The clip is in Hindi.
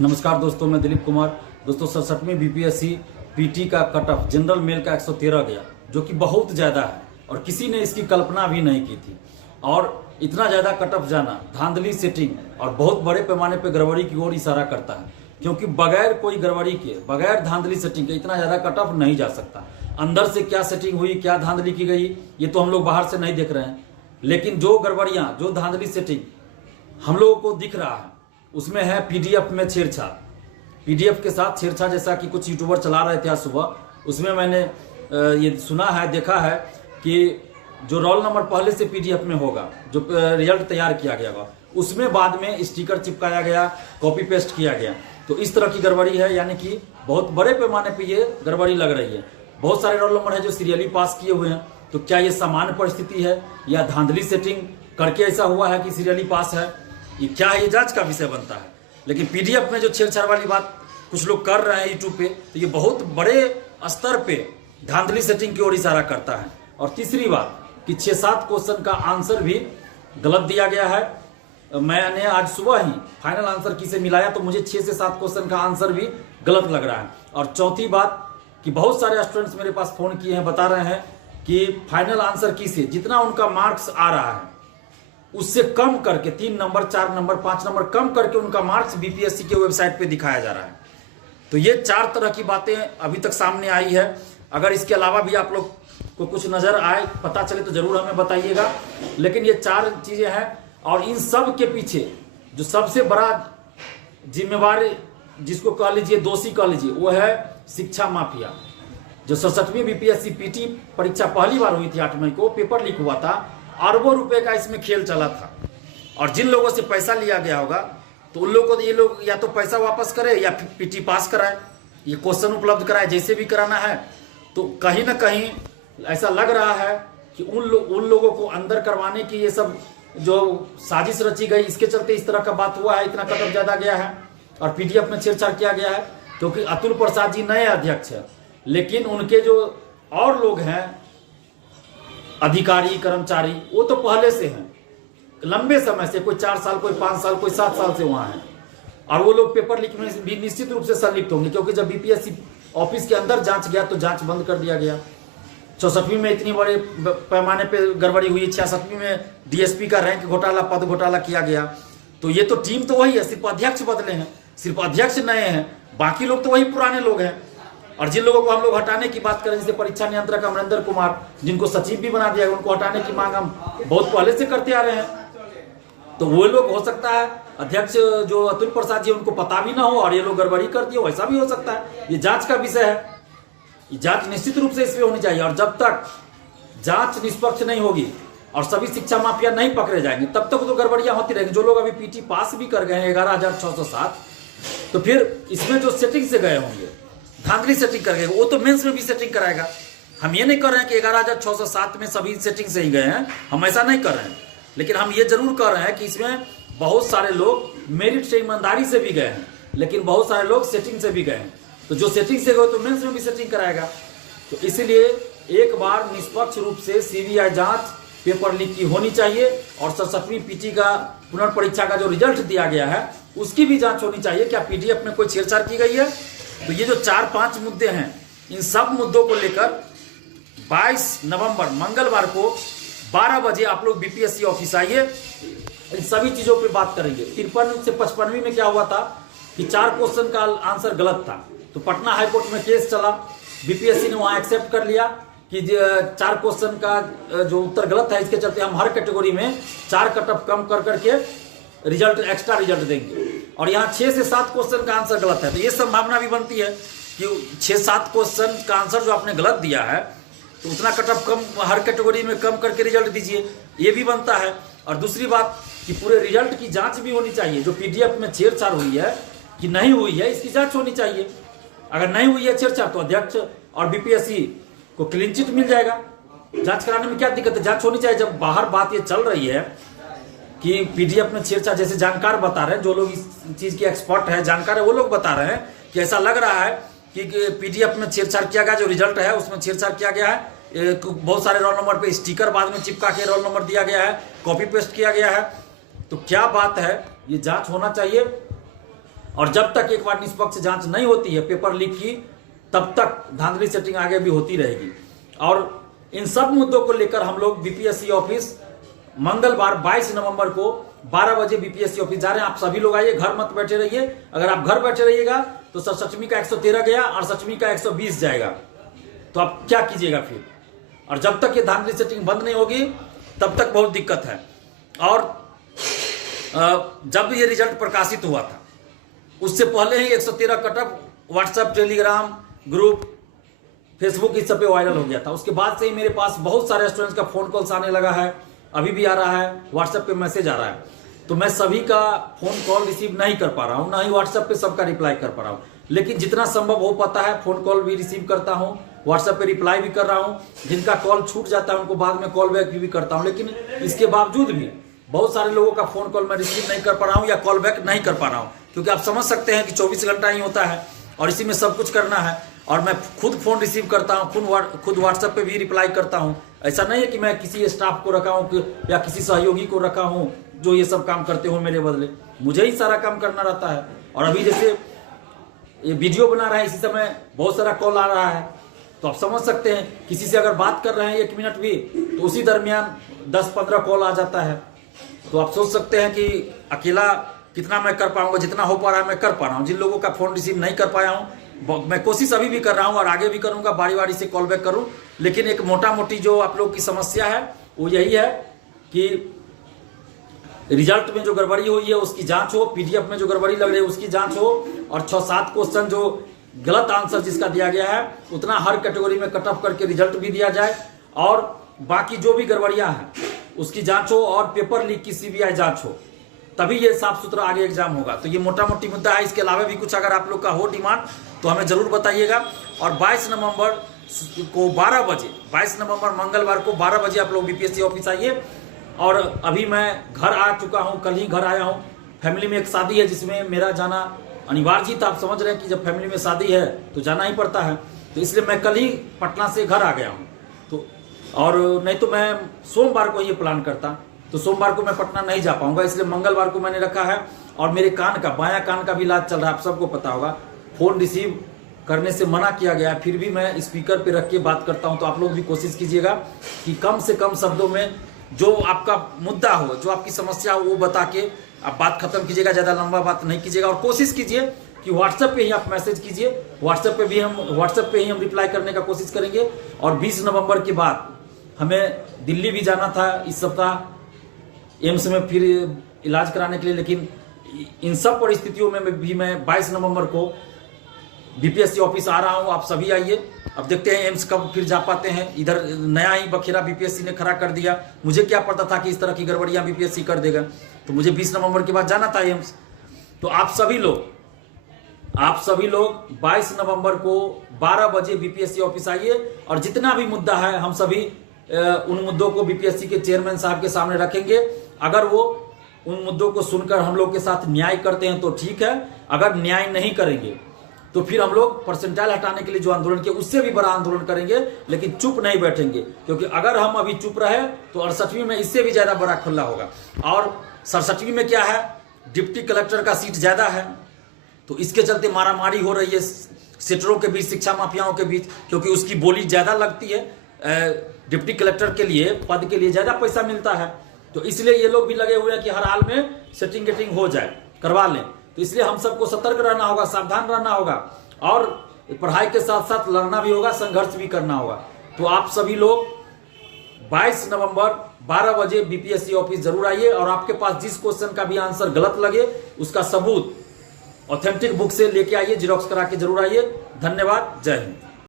नमस्कार दोस्तों, मैं दिलीप कुमार। दोस्तों 67वीं बीपीएससी पीटी का कट ऑफ जनरल मेल का 113 गया, जो कि बहुत ज़्यादा है और किसी ने इसकी कल्पना भी नहीं की थी। और इतना ज़्यादा कट ऑफ जाना धांधली सेटिंग और बहुत बड़े पैमाने पर गड़बड़ी की ओर इशारा करता है, क्योंकि बगैर कोई गड़बड़ी के, बगैर धांधली सेटिंग के इतना ज़्यादा कट ऑफ नहीं जा सकता। अंदर से क्या सेटिंग हुई, क्या धांधली की गई, ये तो हम लोग बाहर से नहीं देख रहे हैं, लेकिन जो गड़बड़ियाँ, जो धांधली सेटिंग हम लोगों को दिख रहा है उसमें है पीडीएफ में छेड़छाड़। पीडीएफ के साथ छेड़छाड़, जैसा कि कुछ यूट्यूबर चला रहे थे आज सुबह, उसमें मैंने ये सुना है, देखा है कि जो रोल नंबर पहले से पीडीएफ में होगा, जो रिजल्ट तैयार किया गया होगा, उसमें बाद में स्टिकर चिपकाया गया, कॉपी पेस्ट किया गया। तो इस तरह की गड़बड़ी है, यानी कि बहुत बड़े पैमाने पर ये गड़बड़ी लग रही है। बहुत सारे रोल नंबर है जो सीरियली पास किए हुए हैं। तो क्या ये सामान्य परिस्थिति है या धांधली सेटिंग करके ऐसा हुआ है कि सीरियली पास है, ये क्या है, ये जांच का विषय बनता है। लेकिन पीडीएफ में जो छेड़छाड़ वाली बात कुछ लोग कर रहे हैं यूट्यूब पे, तो ये बहुत बड़े स्तर पे धांधली सेटिंग की ओर इशारा करता है। और तीसरी बात कि 6-7 क्वेश्चन का आंसर भी गलत दिया गया है। मैंने आज सुबह ही फाइनल आंसर की से मिलाया तो मुझे 6 से 7 क्वेश्चन का आंसर भी गलत लग रहा है। और चौथी बात कि बहुत सारे स्टूडेंट्स मेरे पास फोन किए हैं, बता रहे हैं कि फाइनल आंसर की से जितना उनका मार्क्स आ रहा है उससे कम करके 3 नंबर, 4 नंबर, 5 नंबर कम करके उनका मार्क्स बीपीएससी के वेबसाइट पे दिखाया जा रहा है। तो ये 4 तरह की बातें अभी तक सामने आई है। अगर इसके अलावा भी आप लोग को कुछ नजर आए, पता चले तो जरूर हमें बताइएगा। लेकिन ये 4 चीजें हैं और इन सब के पीछे जो सबसे बड़ा जिम्मेवार, जिसको कह लीजिए दोषी कह लीजिए, वो है शिक्षा माफिया। जो 67वीं बीपीएससी पीटी परीक्षा पहली बार हुई थी 8 मई को, पेपर लीक हुआ था, अरबों रुपए का इसमें खेल चला था। और जिन लोगों से पैसा लिया गया होगा तो उन लोगों को ये लोग या तो पैसा वापस करे या पीटी पास कराए, ये क्वेश्चन उपलब्ध कराए, जैसे भी कराना है। तो कहीं ना कहीं ऐसा लग रहा है कि उन लोगों को अंदर करवाने की ये सब जो साजिश रची गई, इसके चलते इस तरह का बात हुआ है, इतना कदम ज्यादा गया है और पीडीएफ में छेड़छाड़ किया गया है। क्योंकि अतुल प्रसाद जी नए अध्यक्ष है, लेकिन उनके जो और लोग हैं अधिकारी, कर्मचारी, वो तो पहले से हैं, लंबे समय से, कोई 4 साल, कोई 5 साल, कोई 7 साल से वहां है। और वो लोग पेपर लीक में भी निश्चित रूप से संलिप्त होंगे, क्योंकि जब बीपीएससी ऑफिस के अंदर जांच गया तो जांच बंद कर दिया गया। 64वीं में इतनी बड़े पैमाने पे गड़बड़ी हुई, 66वीं में डीएसपी का रैंक घोटाला, पद घोटाला किया गया। तो ये तो टीम तो वही है, सिर्फ अध्यक्ष बदले हैं, सिर्फ अध्यक्ष नए हैं, बाकी लोग तो वही पुराने लोग हैं। और जिन लोगों को हम लोग हटाने की बात करें, जैसे परीक्षा नियंत्रक अमरिंदर कुमार, जिनको सचिव भी बना दिया है, उनको हटाने की मांग हम बहुत पहले से करते आ रहे हैं। तो वो लोग, हो सकता है अध्यक्ष जो अतुल प्रसाद जी, उनको पता भी ना हो और ये लोग गड़बड़ी कर दिए, वैसा भी हो सकता है। ये जांच का विषय है, ये जांच निश्चित रूप से इसमें होनी चाहिए। और जब तक जांच निष्पक्ष नहीं होगी और सभी शिक्षा माफिया नहीं पकड़े जाएंगे, तब तक तो गड़बड़ियां होती रहेंगी। जो लोग अभी पीटी पास भी कर गए हैं 11,607, तो फिर इसमें जो सेटिंग से गए होंगे, धांधली सेटिंग कर गए, वो तो मेंस में भी सेटिंग कराएगा। हम ये नहीं कर रहे हैं कि 11,607 में सभी सेटिंग से ही गए हैं, हम ऐसा नहीं कर रहे हैं। लेकिन हम ये जरूर कर रहे हैं कि इसमें बहुत सारे लोग मेरिट से, ईमानदारी से भी गए हैं, लेकिन बहुत सारे लोग सेटिंग से भी गए हैं। तो जो सेटिंग से गए तो मेंस में भी सेटिंग कराएगा। तो इसलिए एक बार निष्पक्ष रूप से सीबीआई जांच पेपर लीक की होनी चाहिए और 67वीं पीटी का पुनर्परीक्षा का जो रिजल्ट दिया गया है उसकी भी जांच होनी चाहिए। क्या पीडीएफ में कोई छेड़छाड़ की गई है? तो ये जो 4-5 मुद्दे हैं, इन सब मुद्दों को लेकर 22 नवंबर मंगलवार को 12 बजे आप लोग बीपीएससी ऑफिस आइए, इन सभी चीजों पे बात करेंगे। 53 से 55वीं में क्या हुआ था कि 4 क्वेश्चन का आंसर गलत था, तो पटना हाईकोर्ट में केस चला, बीपीएससी ने वहां एक्सेप्ट कर लिया कि 4 क्वेश्चन का जो उत्तर गलत है, इसके चलते हम हर कैटेगरी में 4 कट ऑफ कम कर करके रिजल्ट, एक्स्ट्रा रिजल्ट देंगे। और यहाँ 6 से 7 क्वेश्चन का आंसर गलत है, तो ये संभावना भी बनती है कि 6-7 क्वेश्चन का आंसर जो आपने गलत दिया है, तो उतना कट ऑफ कम हर कैटेगरी में कम करके रिजल्ट दीजिए, ये भी बनता है। और दूसरी बात कि पूरे रिजल्ट की जांच भी होनी चाहिए। जो पीडीएफ में छेड़छाड़ हुई है कि नहीं हुई है, इसकी जांच होनी चाहिए। अगर नहीं हुई है छेड़छाड़ तो अध्यक्ष और बीपीएससी को क्लीन चिट मिल जाएगा। जांच कराने में क्या दिक्कत है? जांच होनी चाहिए। जब बाहर बात ये चल रही है कि पीडीएफ में छेड़छाड़, जैसे जानकार बता रहे हैं, जो लोग इस चीज के एक्सपर्ट है, जानकार है, वो लोग बता रहे हैं कि ऐसा लग रहा है कि पीडीएफ में छेड़छाड़ किया गया, जो रिजल्ट है उसमें छेड़छाड़ किया गया है। बहुत सारे रोल नंबर पे स्टिकर बाद में चिपका के रोल नंबर दिया गया है, कॉपी पेस्ट किया गया है। तो क्या बात है, ये जांच होना चाहिए। और जब तक एक बार निष्पक्ष जांच नहीं होती है पेपर लीक की, तब तक धांधली सेटिंग आगे भी होती रहेगी। और इन सब मुद्दों को लेकर हम लोग बीपीएससी ऑफिस मंगलवार 22 नवंबर को 12 बजे बीपीएससी ऑफिस जा रहे हैं। आप सभी लोग आइए, घर मत बैठे रहिए। अगर आप घर बैठे रहिएगा तो 67वीं का 113 गया और 67वीं का 120 जाएगा, तो आप क्या कीजिएगा फिर। और जब तक ये धांधली सेटिंग बंद नहीं होगी तब तक बहुत दिक्कत है। और जब ये रिजल्ट प्रकाशित हुआ था उससे पहले ही 113 कटअप व्हाट्सएप, टेलीग्राम ग्रुप, फेसबुक इस सब पे वायरल हो गया था। उसके बाद से ही मेरे पास बहुत सारे स्टूडेंट्स का फोन कॉल्स आने लगा है, अभी भी आ रहा है, व्हाट्सएप पे मैसेज आ रहा है। तो मैं सभी का फोन कॉल रिसीव नहीं कर पा रहा हूँ, ना ही व्हाट्सएप पे सबका रिप्लाई कर पा रहा हूँ, लेकिन जितना संभव हो पाता है फोन कॉल भी रिसीव करता हूँ, व्हाट्सएप पे रिप्लाई भी कर रहा हूँ। जिनका कॉल छूट जाता है उनको बाद में कॉल बैक भी करता हूँ। लेकिन इसके बावजूद भी बहुत सारे लोगों का फोन कॉल मैं रिसीव नहीं कर पा रहा हूँ या कॉल बैक नहीं कर पा रहा हूँ, क्योंकि आप समझ सकते हैं कि 24 घंटा ही होता है और इसी में सब कुछ करना है। और मैं खुद फोन रिसीव करता हूँ, खुद व्हाट्सएप पे भी रिप्लाई करता हूँ। ऐसा नहीं है कि मैं किसी स्टाफ को रखा हूँ या किसी सहयोगी को रखा हूँ जो ये सब काम करते हो मेरे बदले, मुझे ही सारा काम करना रहता है। और अभी जैसे ये वीडियो बना रहा है, इसी समय बहुत सारा कॉल आ रहा है, तो आप समझ सकते हैं किसी से अगर बात कर रहे हैं 1 मिनट भी तो उसी दरमियान 10-15 कॉल आ जाता है। तो आप सोच सकते हैं कि अकेला कितना मैं कर पाऊंगा। जितना हो पा रहा है मैं कर पा रहा हूँ। जिन लोगों का फोन रिसीव नहीं कर पाया हूँ मैं कोशिश अभी भी कर रहा हूँ और आगे भी करूंगा, बारी बारी से कॉल बैक करूँ। लेकिन एक मोटा मोटी जो आप लोग की समस्या है वो यही है कि रिजल्ट में जो गड़बड़ी हुई है उसकी जांच हो, पीडीएफ में जो गड़बड़ी लग रही है उसकी जांच हो, और 6-7 क्वेश्चन जो गलत आंसर जिसका दिया गया है उतना हर कैटेगरी में कट ऑफ करके रिजल्ट भी दिया जाए, और बाकी जो भी गड़बड़ियां हैं उसकी जांच हो, और पेपर लीक की सीबीआई जांच हो, तभी ये साफ सुथरा आगे एग्जाम होगा। तो ये मोटा मोटी मुद्दा है। इसके अलावा भी कुछ अगर आप लोग का हो डिमांड तो हमें जरूर बताइएगा। और 22 नवंबर को 12 बजे, 22 नवंबर मंगलवार को 12 बजे आप लोग बीपीएससी ऑफिस आइए। और अभी मैं घर आ चुका हूँ, कल ही घर आया हूँ। फैमिली में एक शादी है जिसमें मेरा जाना अनिवार्य था। आप समझ रहे हैं कि जब फैमिली में शादी है तो जाना ही पड़ता है, तो इसलिए मैं कल ही पटना से घर आ गया हूँ। तो और नहीं तो मैं सोमवार को ये प्लान करता, तो सोमवार को मैं पटना नहीं जा पाऊंगा, इसलिए मंगलवार को मैंने रखा है। और मेरे कान का, बायां कान का भी इलाज चल रहा है, आप सबको पता होगा। फोन रिसीव करने से मना किया गया है, फिर भी मैं स्पीकर पे रख के बात करता हूं। तो आप लोग भी कोशिश कीजिएगा कि कम से कम शब्दों में जो आपका मुद्दा हो, जो आपकी समस्या हो, वो बता के आप बात खत्म कीजिएगा। ज्यादा लंबा बात नहीं कीजिएगा। और कोशिश कीजिए कि व्हाट्सएप पे ही आप मैसेज कीजिए, व्हाट्सएप पे ही हम रिप्लाई करने का कोशिश करेंगे। और 20 नवंबर के बाद हमें दिल्ली भी जाना था इस सप्ताह एम्स में फिर इलाज कराने के लिए, लेकिन इन सब परिस्थितियों में भी मैं 22 नवंबर को बीपीएससी ऑफिस आ रहा हूं। आप सभी आइए। अब देखते हैं एम्स कब फिर जा पाते हैं। इधर नया ही बखेरा बीपीएससी ने खड़ा कर दिया। मुझे क्या पता था कि इस तरह की गड़बड़ियां बीपीएससी कर देगा। तो मुझे 20 नवंबर के बाद जाना था एम्स। तो आप सभी लोग 22 नवंबर को 12 बजे बीपीएससी ऑफिस आइए। और जितना भी मुद्दा है हम सभी उन मुद्दों को बीपीएससी के चेयरमैन साहब के सामने रखेंगे। अगर वो उन मुद्दों को सुनकर हम लोग के साथ न्याय करते हैं तो ठीक है, अगर न्याय नहीं करेंगे तो फिर हम लोग परसेंटाइल हटाने के लिए जो आंदोलन किया उससे भी बड़ा आंदोलन करेंगे, लेकिन चुप नहीं बैठेंगे। क्योंकि अगर हम अभी चुप रहे तो 68वीं में इससे भी ज्यादा बड़ा खुला होगा। और 67वीं में क्या है, डिप्टी कलेक्टर का सीट ज्यादा है, तो इसके चलते मारामारी हो रही है सेटरों के बीच, शिक्षा माफियाओं के बीच, क्योंकि उसकी बोली ज्यादा लगती है। डिप्टी कलेक्टर के लिए, पद के लिए ज्यादा पैसा मिलता है, तो इसलिए ये लोग भी लगे हुए हैं कि हर हाल में सेटिंग गेटिंग हो जाए, करवा लें। तो इसलिए हम सबको सतर्क रहना होगा, सावधान रहना होगा, और पढ़ाई के साथ साथ लड़ना भी होगा, संघर्ष भी करना होगा। तो आप सभी लोग 22 नवंबर 12 बजे बीपीएससी ऑफिस जरूर आइए। और आपके पास जिस क्वेश्चन का भी आंसर गलत लगे उसका सबूत ऑथेंटिक बुक से लेके आइए, जेरॉक्स करा के जरूर आइए। धन्यवाद। जय हिंद।